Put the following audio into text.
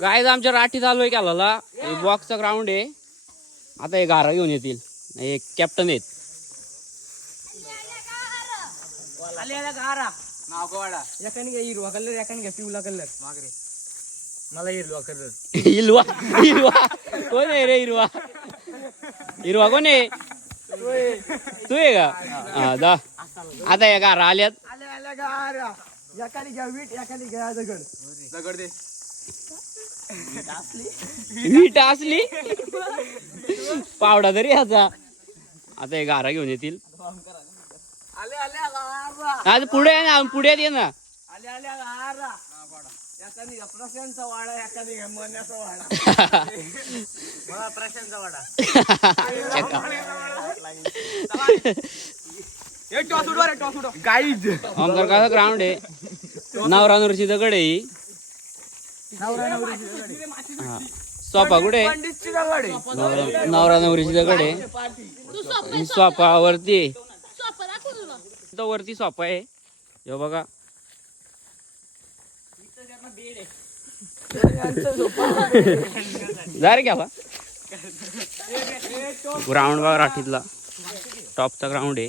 Guys आमच्या राठी चालू आहे केला बॉक्सचा ग्राउंड आहे. आता हे गारा घेऊन येतील. हे कॅप्टन आहेत. एकाने घ्या हिरवा कलर, एकाने घ्या पिवळा कलर. मागरे मला हिरवा कलर. हिरवा हिरवा कोण आहे रे? हिरवा हिरवा कोण आहे? तू आहे का? हा जा. आता या गारा आल्यात. आल्या गारा. एकाने घ्या वीट, एकाने घ्या दगड. दगड दे. वीट असली पावडा तरी याचा. आता हे गारा घेऊन येतील. आज पुढे आहे ना, पुढे ये ना. आल्या गारा. एकाने घ्या प्रशांतचा वाडा, एकाने घ्या मन्याचा वाडा. मला प्रशांतचा वाडा. गाईज आमचं कसं ग्राउंड आहे. नवरा नवरीची दगड आहे ही. सोपा कुठे? पंडितची दगड आहे. नवरा नवरीची दगड आहे. सोपा वरती आहे. तो वरती सोपा आहे. हे बघा जा रे घ्यावा. ग्राउंड बघा राठीतला. टॉपचा ग्राउंड आहे.